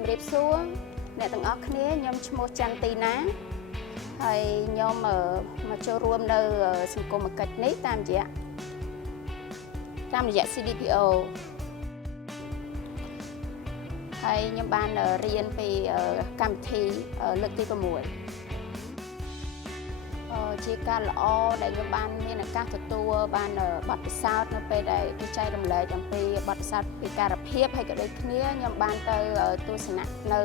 ជំរាបសួរអ្នកទាំងអស់គ្នាខ្ញុំឈ្មោះចន្ទទីណាហើយខ្ញុំមកចូលរួមនៅសង្គមគិច្ចនេះតាមរយៈ CDPO ហើយខ្ញុំបានរៀនពីកម្មវិធីលើកទី6ជាការល្អដែលខ្ញុំបានមានឱកាសទទួលបានបទពិសោធន៍នៅពេលដែលចែករំលែកអំពីបទពិសោធន៍ពិការភាពហើយក៏ដូចគ្នាខ្ញុំបានទៅទស្សនៈនៅ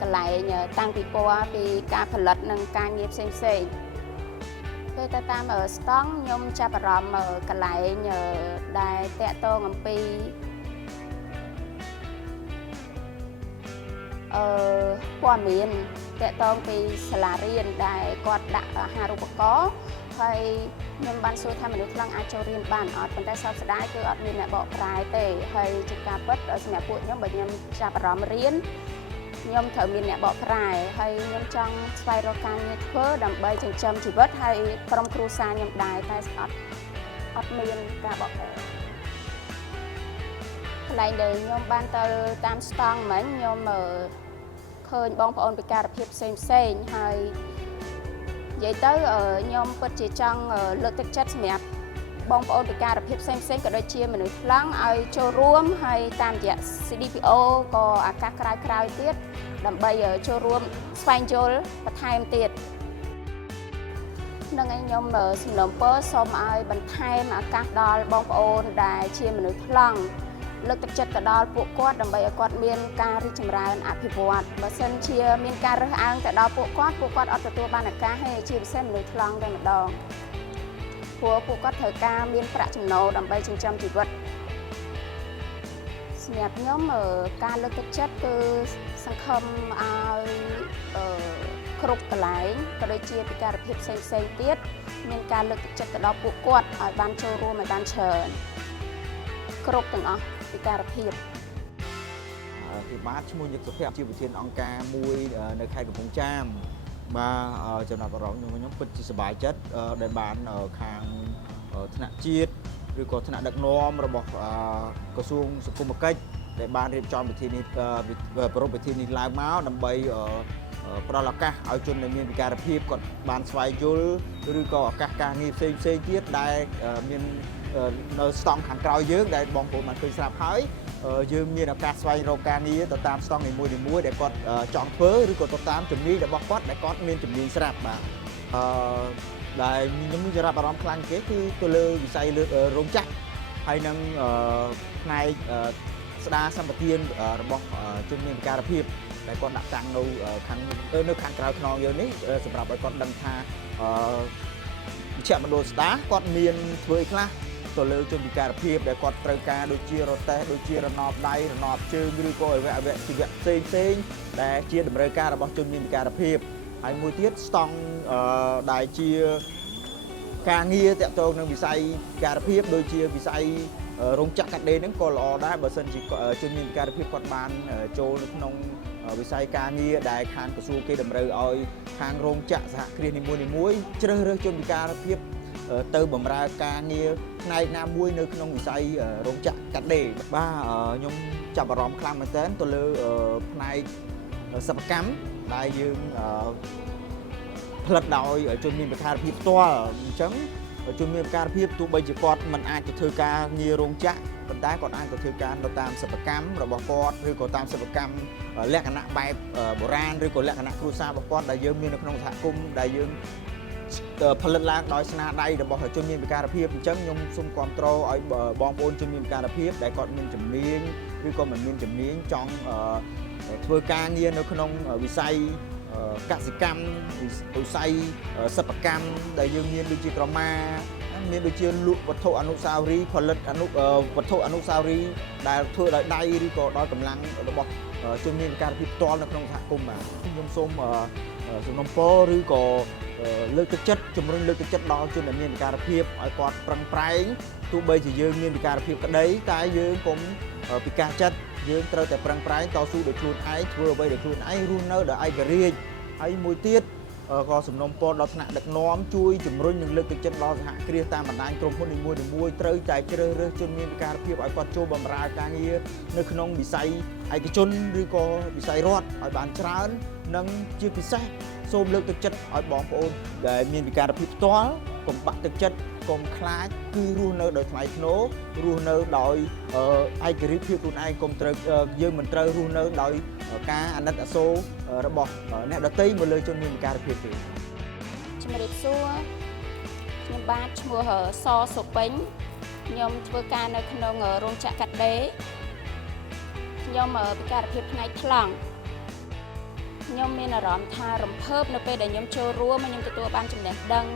កន្លែងតាំងពីការផលិតនិងការងារផ្សេងពេលទៅតាមស្តង់ខ្ញុំចាប់អារម្មណ៍កន្លែងដែលតាក់ទងអំពីព័ត៌មានតាក់ទងពីសាលារៀនដែលគាត់ដាក់អាហារូបករណ៍ហើយខ្ញុំបានសួរថាមនុស្សខ្លាំងអាចចូលរៀនបានអត់ប៉ុន្តែសោកស្ដាយគឺអត់មានអ្នកបកប្រែទេហើយជាការពិតសម្រាប់ពួកខ្ញុំបើខ្ញុំចាប់អារម្មណ៍រៀនខ្ញុំត្រូវមានអ្នកបកប្រែហើយខ្ញុំចង់ស្វែងរកការងារធ្វើដើម្បីចិញ្ចឹមជីវិតហើយក្រុមគ្រួសារខ្ញុំដែរតែអត់មានការបកប្រែកន្លែងដែលខ្ញុំបានទៅតាមស្តង់មិញខ្ញុំឃើញបងប្អូនពិការភាពផ្សេងហើយនិយាយទៅខ្ញុំពិតជាចង់លើកទឹកចិត្តសម្រាប់បងប្អូនពិការភាពផ្សេងក៏ដូចជាមនុស្សខ្លាំងឲ្យចូលរួមហើយតាមរយៈ CDPO ក៏ឱកាសក្រោយទៀតដើម្បីចូលរួមស្វែងយល់បន្ថែមទៀតនឹងឲ្យខ្ញុំសំណូមពរសូមឲ្យបន្ថែមឱកាសដល់បងប្អូនដែលជាមនុស្សខ្លាំងលើកទឹកចិត្តទៅដល់ពួកគាត់ដើម្បីឲ្យគាត់មានការរីកចម្រើនអភិវឌ្ឍបើសិនជាមានការរើសអើងទៅដល់ពួកគាត់អត់ទទួលបានឱកាសទេជាពិសេសមនុស្សខ្លាំងតែម្ដងព្រោះពួកគាត់ត្រូវការមានប្រាក់ចំណូលដើម្បីចិញ្ចឹមជីវិតសម្រាប់ខ្ញុំការលើកទឹកចិត្តគឺសង្ឃឹមឲ្យគ្រប់កន្លែងក៏ដូចជាពិការភាពផ្សេងទៀតមានការលើកទឹកចិត្តទៅដល់ពួកគាត់ឲ្យបានចូលរួមឲ្យបានច្រើនគ្រប់ទាំងអស់ពិការភាពគឺបាទឈ្មោះញឹកសុភ័ក្រជាប្រធានអង្គការមួយនៅខេត្តកំពង់ចាមបាទចំណាប់អារម្មណ៍ខ្ញុំពិតជាសប្បាយចិត្តដែលបានខាងថ្នាក់ជាតិឬក៏ថ្នាក់ដឹកនាំរបស់ក្រសួងសង្គមគិច្ចដែលបានរៀបចំពិធីនេះប្រារព្ធពិធីនេះឡើងមកដើម្បីផ្ដល់ឱកាសឲ្យជនដែលមានពិការភាពគាត់បានស្វែងយល់ឬក៏ឱកាសការងារផ្សេងទៀតដែលមាននៅស្តង់ខាងក្រោយយើងដែលបងប្អូនបានឃើញស្រាប់ហើយយើងមានឱកាសស្វែងរកការងារទៅតាមស្តង់នីមួយដែលគាត់ចង់ធ្វើឬក៏ទៅតាមជំនាញរបស់គាត់ដែលគាត់មានជំនាញស្រាប់បាទដែលខ្ញុំមានចំណាប់អារម្មណ៍ខ្លាំងគេគឺទៅលើវិស័យរោងចក្រហើយនឹងផ្នែកស្ដារសម្បទានរបស់ជនមានពិការភាពដែលគាត់ដាក់តាំងនៅខាងក្រៅខ្នងយើងនេះសម្រាប់ឲ្យគាត់ដឹងថាវិជ្ជាមណ្ឌលស្ដារគាត់មានធ្វើអីខ្លះទៅលើជនពិការភាពដែលគាត់ត្រូវការដូចជារទេះដូចជារណបដៃរណបជើងឬក៏អវយវៈជីវៈផ្សេងដែលជាតម្រូវការរបស់ជនមានពិការភាពហើយមួយទៀតស្តង់ដែលជាការងារតាក់ទងនឹងវិស័យពិការភាពដូចជាវិស័យរោងចក្រកាត់ដេរហ្នឹងក៏ល្អដែរបើសិនជាជនមានពិការភាពគាត់បានចូលនៅក្នុងវិស័យការងារដែលខាងក្រសួងគេតម្រូវឲ្យខាងរោងចក្រសហគ្រាសនីមួយជ្រើសរើសជនពិការភាពទៅបម្រើការងារផ្នែកណាមួយនៅក្នុងវិស័យរោងចក្រកាត់ដេរបាទខ្ញុំចាប់អារម្មណ៍ខ្លាំងមែនទែនទៅលើផ្នែកសិប្បកម្មដែលយើងផលិតដោយជនមានពិការភាពផ្ទាល់អញ្ចឹងជនមានពិការភាពទោះបីជាគាត់មិនអាចទៅធ្វើការងាររោងចក្រប៉ុន្តែគាត់អាចទៅធ្វើការនៅតាមសិប្បកម្មរបស់គាត់ឬក៏តាមសិប្បកម្មលក្ខណៈបែបបុរាណឬក៏លក្ខណៈគ្រួសាររបស់គាត់ដែលយើងមាននៅក្នុងសហគមន៍ដែលយើងផលិតឡើងដោយស្នាដៃរបស់ជនមានពិការភាពអញ្ចឹងខ្ញុំសូមគាំទ្រឲ្យបងប្អូនជនមានពិការភាពដែលគាត់មានជំនាញឬក៏មិនមានជំនាញចង់ធ្វើការងារនៅក្នុងវិស័យកសិកម្មវិស័យសិប្បកម្មដែលយើងមានដូចជាក្រមាមានដូចជាលក់វត្ថុអនុស្សាវរីយ៍ផលិតវត្ថុអនុស្សាវរីយ៍ដែលធ្វើដោយដៃឬក៏ដោយកម្លាំងរបស់ជនមានពិការភាពផ្ទាល់នៅក្នុងសហគមន៍បាទខ្ញុំសូមសំណូមពរឬក៏លើកទឹកចិត្តជំរុញលើកទឹកចិត្តដល់ជនដែលមានពិការភាពឲ្យគាត់ប្រឹងប្រែងទោះបីជាយើងមានពិការភាពក្តីតែយើងកុំពិការចិត្តយើងត្រូវតែប្រឹងប្រែងតស៊ូដោយខ្លួនឯងធ្វើអ្វីដោយខ្លួនឯងរស់នៅដោយឯករាជ្យហើយមួយទៀត ក៏សំណូមពរដល់ថ្នាក់ដឹកនាំជួយជំរុញនិងលើកទឹកចិត្តដល់សហគ្រាសតាមបណ្ដាញក្រុមហ៊ុននីមួយៗត្រូវតែជ្រើសរើសជនមានពិការភាពឲ្យគាត់ចូលបម្រើការងារនៅក្នុងវិស័យឯកជនឬក៏វិស័យរដ្ឋឲ្យបានច្រើននិងជាពិសេសសូមលើកទឹកចិត្តឲ្យបងប្អូនដែលមានពិការភាពផ្ទាល់កុំបាក់ទឹកចិត្តកុំខ្លាចគឺរស់នៅដោយថ្លៃថ្នូររស់នៅដោយឯករាជ្យភាពខ្លួនឯងកុំត្រូវយើងមិនត្រូវរស់នៅដោយការអាណិតអាសូររបស់អ្នកដទៃមកលើជនមានពិការភាពទេជំរាបសួរខ្ញុំបាទឈ្មោះសសុពេញខ្ញុំធ្វើការនៅក្នុងរោងចក្រកាត់ដេរខ្ញុំពិការភាពផ្នែកថ្លង់ខ្ញុំមានអារម្មណ៍ថារំភើបនៅពេលដែលខ្ញុំចូលរួមខ្ញុំទទួលបានចំណេះដឹង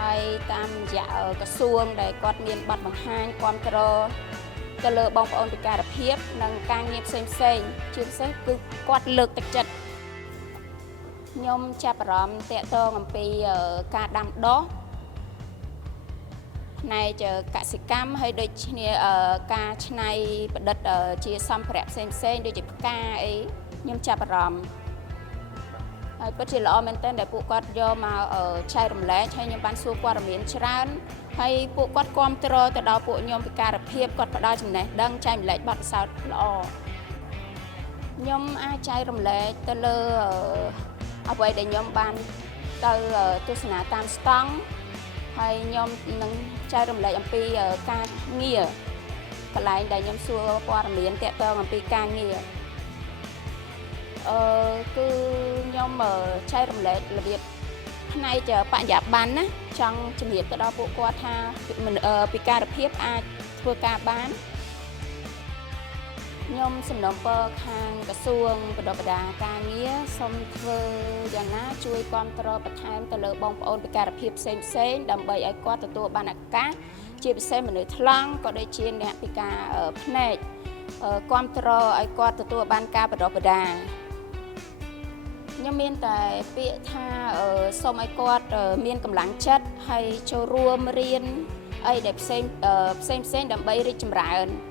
ហើយតាមរយៈក្រសួងដែលគាត់មានបទបង្ហាញគាំទ្រទៅលើបងប្អូនពិការភាពនិងការងារផ្សេងៗជាពិសេសគឺគាត់លើកទឹកចិត្តខ្ញុំចាប់អារម្មណ៍តាក់ទងអំពីការដាំដុះផ្នែកកសិកម្មហើយដូចគ្នាការច្នៃប្រឌិតជាសម្ភារៈផ្សេងៗដូចជាផ្កាអីខ្ញុំចាប់អារម្មណ៍ហើយពិតជាល្អមែនទែនដែលពួកគាត់យកមកចែករំលែកហើយខ្ញុំបានសួរព័ត៌មានច្រើនហើយពួកគាត់គាំទ្រទៅដល់ពួកខ្ញុំពិការភាពគាត់ផ្ដល់ចំណេះដឹងចែករំលែកបទពិសោធន៍ល្អខ្ញុំអាចចែករំលែកទៅលើអ្វីដែលខ្ញុំបានទៅទស្សនាតាមស្តង់ហើយខ្ញុំនឹងចែករំលែកអំពីការងារកន្លែងដែលខ្ញុំសួរព័ត៌មានតាក់ទងអំពីការងារគឺខ្ញុំចែករំលែករបៀបផ្នែកបរិយាបន្នណាចង់ជំរាបទៅដល់ពួកគាត់ថាពិការភាពអាចធ្វើការបានខ្ញុំសំណូមពរខាងក្រសួងបណ្ដុះបណ្ដាលការងារសូមធ្វើយ៉ាងណាជួយគាំទ្របន្ថែមទៅលើបងប្អូនពិការភាពផ្សេងៗដើម្បីឲ្យគាត់ទទួលបានឱកាសជាពិសេសមនុស្សថ្លង់ក៏ដូចជាអ្នកពិការភ្នែកគាំទ្រឲ្យគាត់ទទួលបានការបណ្ដុះបណ្ដាលខ្ញុំមានតែពាក្យថាសូមឲ្យគាត់មានកម្លាំងចិត្តហើយចូលរួមរៀនអីដែលផ្សេងដើម្បីរីកចម្រើន